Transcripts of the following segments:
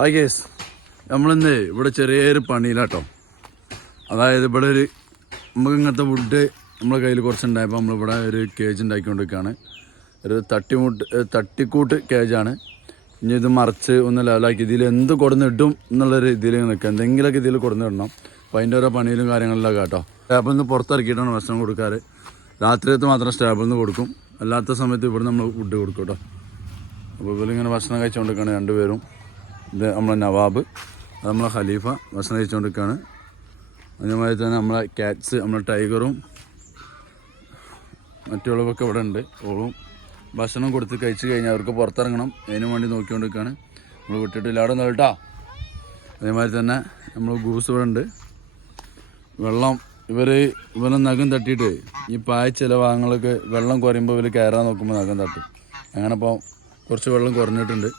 Hi case നമ്മളിന്ന് ഇവിടെ ചെറിയൊരു പണിയിലാട്ടോ. അതായത് ഇവിടെ ഒരു നമുക്ക് ഇങ്ങനത്തെ വുഡ് നമ്മളെ കയ്യിൽ കുറച്ചുണ്ടായപ്പോൾ നമ്മളിവിടെ ഒരു കേജ് ഉണ്ടാക്കിക്കൊണ്ടിരിക്കുകയാണ്. ഒരു തട്ടിമുട്ട് തട്ടിക്കൂട്ട് കേജാണ് ഇനി ഇത് മറിച്ച് ഒന്ന് ലെവലാക്കി. ഇതിൽ എന്ത് കൊടുന്നിട്ടും എന്നുള്ളൊരു ഇതിൽ നിൽക്കുക. എന്തെങ്കിലുമൊക്കെ ഇതിൽ കൊടുന്നിടണം. അപ്പോൾ അതിന്റെ ഓരോ പണിയിലും കാര്യങ്ങളിലൊക്കെ കേട്ടോ സ്റ്റാബിൽ നിന്ന് പുറത്തിറക്കിയിട്ടാണ് ഭക്ഷണം കൊടുക്കാറ്. രാത്രിയത്ത് മാത്രം സ്റ്റാബിൽ നിന്ന് കൊടുക്കും. അല്ലാത്ത സമയത്ത് ഇവിടെ നമ്മൾ വുഡ് കൊടുക്കും കേട്ടോ അപ്പോൾ ഇവരിങ്ങനെ ഭക്ഷണം കഴിച്ചുകൊണ്ടിരിക്കുകയാണ് രണ്ടുപേരും. ഇത് നമ്മളെ നവാബ് അത് നമ്മളെ ഖലീഫ ഭക്ഷണം കഴിച്ചുകൊണ്ടിരിക്കുകയാണ്. തന്നെ നമ്മളെ ക്യാറ്റ്സ് നമ്മളെ ടൈഗറും മറ്റുള്ളവരൊക്കെ ഇവിടെ ഉണ്ട്. ഓളും ഭക്ഷണം കൊടുത്ത് കഴിച്ചു കഴിഞ്ഞാൽ അവർക്ക് പുറത്തിറങ്ങണം. അതിനു വേണ്ടി നോക്കിക്കൊണ്ടിരിക്കുകയാണ്. നമ്മൾ വിട്ടിട്ട് അവിടെ നിന്ന് കേട്ടോ അതേമാതിരി തന്നെ നമ്മൾ ഗൂസ് ഇവിടെ ഉണ്ട്. വെള്ളം ഇവർ ഇവരെ നഖം തട്ടിയിട്ട് ഈ പായ ചില ഭാഗങ്ങളൊക്കെ വെള്ളം കുറയുമ്പോൾ ഇവർ കയറാൻ നോക്കുമ്പോൾ നഖം തട്ടും. അങ്ങനെ ഇപ്പോൾ കുറച്ച് വെള്ളം കുറഞ്ഞിട്ടുണ്ട്.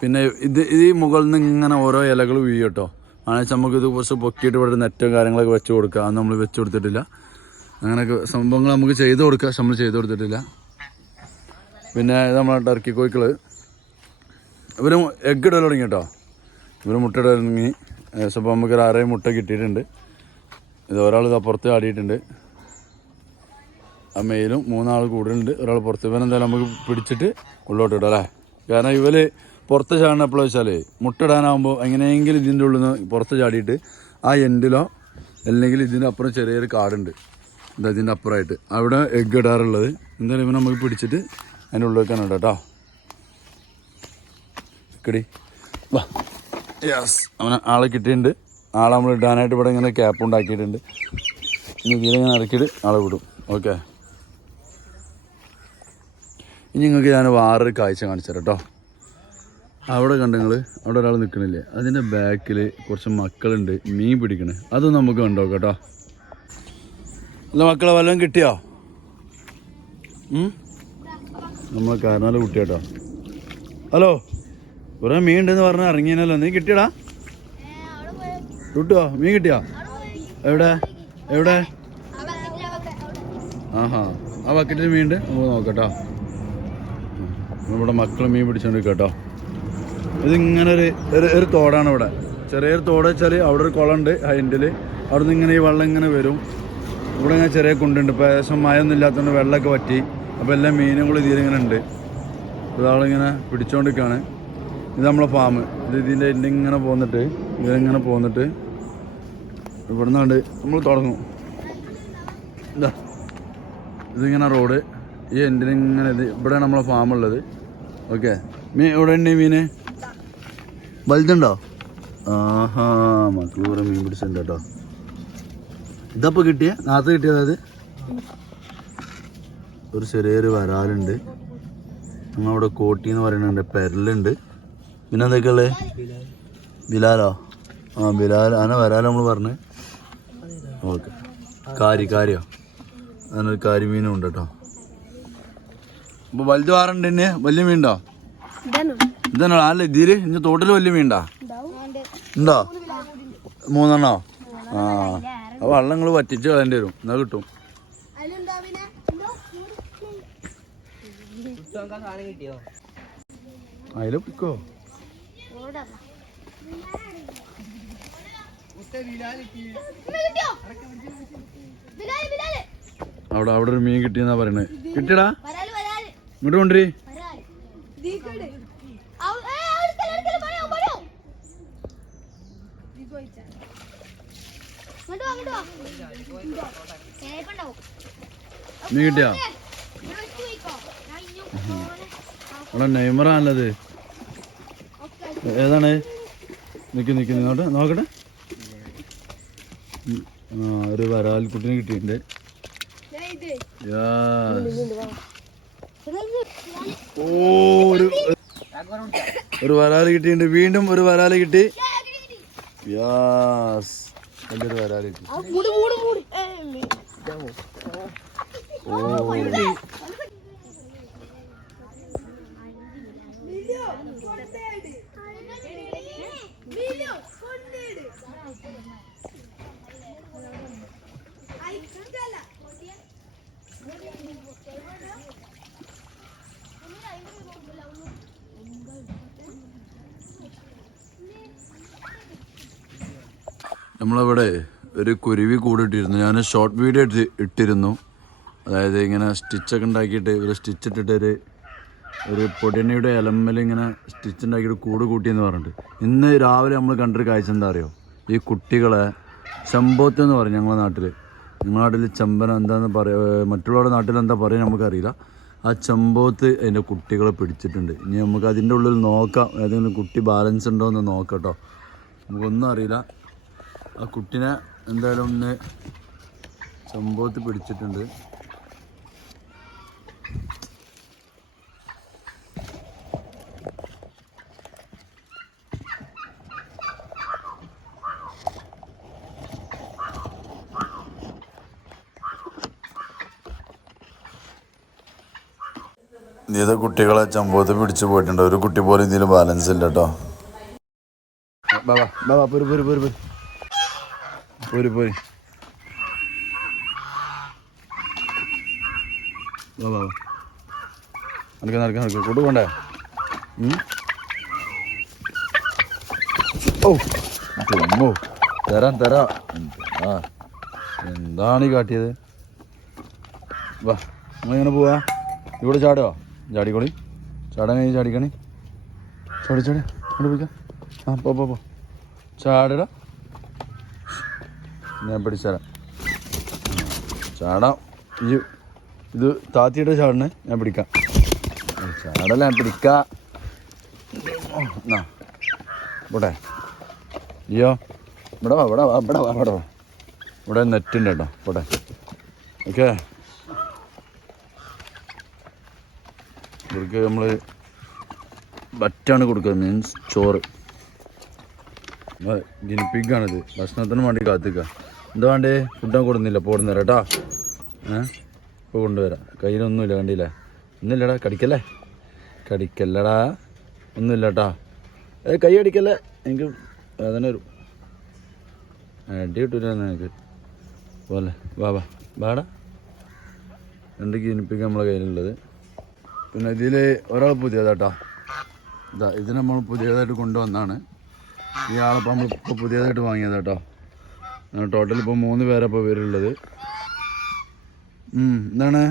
പിന്നെ ഇത് ഈ മുകളിൽ നിന്ന് ഇങ്ങനെ ഓരോ ഇലകൾ വീഴും കേട്ടോ. ആണെന്ന് നമുക്ക് ഇത് കുറച്ച് പൊക്കിയിട്ട് ഇവിടെ നെറ്റും കാര്യങ്ങളൊക്കെ വെച്ച് കൊടുക്കുക അത് നമ്മൾ വെച്ച് കൊടുത്തിട്ടില്ല. അങ്ങനെയൊക്കെ സംഭവങ്ങൾ നമുക്ക് ചെയ്ത് കൊടുക്കുക പക്ഷെ നമ്മൾ ചെയ്ത് കൊടുത്തിട്ടില്ല. പിന്നെ നമ്മളെ ടർക്കി കോയിക്കൾ ഇവർ എഗ് ഇടൽ തുടങ്ങി കേട്ടോ. ഇവർ മുട്ട ഇടൽ തുടങ്ങി. ഇപ്പോൾ നമുക്ക് ഒരു അറേ മുട്ട കിട്ടിയിട്ടുണ്ട്. ഇത് ഒരാൾ ഇത് പുറത്ത് ആടിയിട്ടുണ്ട് ആ മെയിലും മൂന്നാൾ കൂടുതലുണ്ട് ഒരാൾ പുറത്ത്. ഇവനെന്തായാലും നമുക്ക് പിടിച്ചിട്ട് ഉള്ളോട്ട് ഇടാം അല്ലേ? കാരണം ഇവർ പുറത്ത് ചാടണ എപ്പോഴും വെച്ചാൽ മുട്ടിടാനാകുമ്പോൾ എങ്ങനെയെങ്കിലും ഇതിന്റെ ഉള്ളിൽ നിന്ന് പുറത്ത് ചാടിയിട്ട് ആ എൻഡിലോ അല്ലെങ്കിൽ ഇതിന്റെ അപ്പുറം ചെറിയൊരു കാടുണ്ട്. എന്താ ഇതിന്റെ അപ്പുറമായിട്ട്. അവിടെ എഗ് ഇടാറുള്ളത്. എന്തായാലും ഇവനെ നമുക്ക് പിടിച്ചിട്ട് അതിന്റെ ഉള്ളിൽ വെക്കാനുണ്ട് കേട്ടോ. കിടി വാ. യെസ് അവനെ ആളെ കിട്ടിയിട്ടുണ്ട്. ആളെ നമ്മൾ ഇടാനായിട്ട് ഇവിടെ ഇങ്ങനെ ക്യാപ്പ് ഉണ്ടാക്കിയിട്ടുണ്ട്. ഇനി ഇതിലിങ്ങനെ ഇറക്കിയിട്ട് ആളെ വിടും. ഓക്കെ ഇനി നിങ്ങൾക്ക് ഞാൻ വേറൊരു കാഴ്ച കാണിച്ചു തരാം കേട്ടോ അവിടെ കണ്ട നിങ്ങൾ അവിടെ ഒരാൾ നിൽക്കണില്ലേ അതിന്റെ ബാക്കിൽ കുറച്ച് മക്കളുണ്ട്. മീൻ പിടിക്കണേ. അത് നമുക്ക് കണ്ടോ കേട്ടോ അല്ല മക്കളെ വല്ലതും കിട്ടിയോ? നമ്മൾ കാരണാല കുട്ടി കേട്ടോ ഹലോ? കുറേ മീൻ ഉണ്ടെന്ന് പറഞ്ഞാൽ ഇറങ്ങിയനല്ലോ. നീ കിട്ടിയടാ? കിട്ടുവോ? മീൻ കിട്ടിയോ? എവിടെ? എവിടെ? ആഹാ. ആ ബക്കറ്റിൽ മീൻ ഉണ്ട്. നമുക്ക് നോക്കട്ടോ ഇവിടെ മക്കൾ മീൻ പിടിച്ചോണ്ട് കേട്ടോ. ഇതിങ്ങനെ ഒരു ഒരു തോടാണ് ഇവിടെ. ചെറിയൊരു തോട് വെച്ചാൽ അവിടെ ഒരു കുളമുണ്ട് അതിന്റെ അവിടെ നിന്ന് ഇങ്ങനെ ഈ വെള്ളം ഇങ്ങനെ വരും. ഇവിടെ ഇങ്ങനെ ചെറിയ കുണ്ടുണ്ട്. ഇപ്പോൾ ഏകദേശം മഴ ഒന്നും ഇല്ലാത്തതുകൊണ്ട് വെള്ളമൊക്കെ പറ്റി അപ്പോൾ എല്ലാ മീനും കൂടി ഇതിൽ ഇങ്ങനെ ഉണ്ട്. ഒരാളിങ്ങനെ പിടിച്ചോണ്ടിരിക്കുകയാണ് ഇത് നമ്മളെ ഫാം ഇത് ഇതിന്റെ എന്റെ ഇങ്ങനെ പോന്നിട്ട് ഇതിലിങ്ങനെ പോന്നിട്ട് ഇവിടെ നിന്നാണ്ട് നമ്മൾ തുടങ്ങും. ഇതാ. ഇതിങ്ങനെ റോഡ്. ഈ എൻഡിന് ഇങ്ങനെ ഇത് ഇവിടെയാണ് നമ്മളെ ഫാം ഉള്ളത് ഓക്കെ. മീൻ എവിടെ ഉണ്ട് മീന്? വലുതുണ്ടോ? ആഹാ മക്കൾ കുറെ മീൻ പിടിച്ചിട്ടുണ്ട് കേട്ടോ. ഇതപ്പോൾ കിട്ടിയ? നാത്ത് കിട്ടിയത് അത് ഒരു ചെറിയൊരു വരാലുണ്ട്. നമ്മളവിടെ കോട്ടി എന്ന് പറയുന്നുണ്ട് പെരലുണ്ട്. പിന്നെ എന്തൊക്കെയുള്ളത് ബിലാലോ? ആ ബിലാൽ അങ്ങനെ വരാലോ നമ്മൾ പറഞ്ഞ്. ഓക്കെ. കാരി കാരിയോ? അങ്ങനെ ഒരു കാരി മീനും ഉണ്ട് കേട്ടോ. അപ്പൊ വലുത് വാറുണ്ട് ഇന്ന് വലിയ മീനുണ്ടോ ഇതാണോ. അല്ല ഇതിൽ ഇന്ന് തോട്ടിൽ വലിയ മീനുണ്ടോ ഉണ്ടോ? മൂന്നെണ്ണോ? ആ. ആ വെള്ളം നിങ്ങൾ വറ്റിച്ച് കളയേണ്ടി വരും. എന്നാ കിട്ടും. അതിൽ പിക്കോ അവിടെ അവിടെ ഒരു മീൻ കിട്ടിയെന്നാ പറയണേ. കിട്ടിയടാ. ഇങ്ങോട്ട് കൊണ്ടുവരി. നീ കിട്ടിയാ? അവിടെ നെയ്മറാണല്ലത് ഏതാണ്? നിക്ക് നിക്ക് ഇങ്ങോട്ട് നോക്കട്ടെ. ആ ഒരു വരാൽ വരാൽക്കുട്ടിനെ കിട്ടിയിട്ടുണ്ട്. Yes. ഓ ഒരു ഒരു വരാൽ കിട്ടിയിട്ടുണ്ട് വീണ്ടും ഒരു വരാൽ കിട്ടി. യാസ്. വലിയൊരു വരാൽ കിട്ടി. ഓ. നമ്മളിവിടെ ഒരു കുരുവി കൂടിട്ടിരുന്നു. ഞാൻ ഷോർട്ട് വീഡിയോ ഇട്ട് ഇട്ടിരുന്നു. അതായത് ഇങ്ങനെ സ്റ്റിച്ചൊക്കെ ഉണ്ടാക്കിയിട്ട് ഒരു സ്റ്റിച്ച് ഇട്ടിട്ട് ഒരു ഒരു പൊടിയണിയുടെ ഇലമ്മൽ ഇങ്ങനെ സ്റ്റിച്ച് ഉണ്ടാക്കിയിട്ട് കൂട് കൂട്ടിയെന്ന് പറഞ്ഞിട്ട്. ഇന്ന് രാവിലെ നമ്മൾ കണ്ടൊരു കാഴ്ച എന്താ അറിയോ? ഈ കുട്ടികളെ ചെമ്പോത്ത് എന്ന് പറയും ഞങ്ങളുടെ നാട്ടിൽ ഞങ്ങളുടെ നാട്ടിൽ ചെമ്പന എന്താണെന്ന് പറയുക മറ്റുള്ളവരുടെ നാട്ടിൽ എന്താ പറയുക നമുക്കറിയില്ല. ആ ചെമ്പോത്ത് അതിന്റെ കുട്ടികളെ പിടിച്ചിട്ടുണ്ട്. ഇനി നമുക്ക് അതിന്റെ ഉള്ളിൽ നോക്കാം. ഏതെങ്കിലും കുട്ടി ബാലൻസ് ഉണ്ടോ എന്ന് നോക്കാം കേട്ടോ നമുക്കൊന്നും അറിയില്ല. ആ കുട്ടിനെ എന്തായാലും ഒന്ന് സംഭവത്തിൽ പിടിച്ചിട്ടുണ്ട്. നീത കുട്ടികളെ ചമ്പോത്ത് പിടിച്ചു പോയിട്ടുണ്ട്. ഒരു കുട്ടി പോലും ഇതിൽ ബാലൻസ് ഇല്ല കേട്ടോ ബാബാ ബാബാ പൊരു പൊരു പൊരു പോര് പോര് പോര് വാ വാ നടക്ക നടക്ക നടക്ക. കൊണ്ടു പോണ്ടേ? ഓ ചുമ്മോ തരാം തരാം. ആ എന്താണ് ഈ കാട്ടിയത്? വാ നമ്മളിങ്ങനെ പോവാ. ഇവിടെ ചാടുക ചാടിക്കോളി. ചാടാൻ കഴിഞ്ഞ് ചാടിക്കണേ. ചാടി ചാടി. അവിടെ പോയിക്കാം. ആ പോ പോ. ചാടടാ. ഞാൻ പിടിച്ചുതരാം ചാടാം. ഈ ഇത് താത്തിയുടെ ചാടണേ ഞാൻ പിടിക്കാം. ചാടല്ല ചാടല ഞാൻ പിടിക്കാം. ഇവിടെ അയ്യോ. ഇവിടെ വാ ഇവിടെ വാ ഇവിടെ വാ ഇവിടെ വാ. ഇവിടെ നെറ്റ് കേട്ടോ. ഇവിടെ ഓക്കെ. ഇവർക്ക് നമ്മൾ ബറ്റാണ് കൊടുക്കുന്നത് മീൻസ് ചോറ്. ഗിനിപ്പിക്കാണിത് ഭക്ഷണത്തിന് വേണ്ടി കാത്തിക്ക. എന്താ വേണ്ടേ കൊടുന്നില്ല പോടുന്നു പോടുന്ന കേട്ടോ. ഏ? ഇപ്പോൾ കൊണ്ടുവരാം. കയ്യിലൊന്നുമില്ല കണ്ടില്ലേ? ഒന്നുമില്ലടാ കടിക്കല്ലേ? കടിക്കല്ലടാ. ഒന്നുമില്ല കേട്ടാ. ഏ കൈ അടിക്കല്ലേ? എനിക്ക് വേദന വരും. അടി കിട്ടൂല നിനക്ക്. പോലെ. വാ വാ. രണ്ട് ഗിനിപ്പിക്ക നമ്മളെ കയ്യിലുള്ളത്? പിന്നെ ഇതിൽ ഒരാൾ പുതിയതാട്ടോ ഇതാ ഇത് നമ്മൾ പുതിയതായിട്ട് കൊണ്ടുവന്നാണ്. ഈ ആളിപ്പോൾ നമ്മൾ ഇപ്പോൾ പുതിയതായിട്ട് വാങ്ങിയതാട്ടോ ടോട്ടൽ ഇപ്പോൾ മൂന്ന് പേരപ്പോൾ വരുള്ളത് എന്താണ്?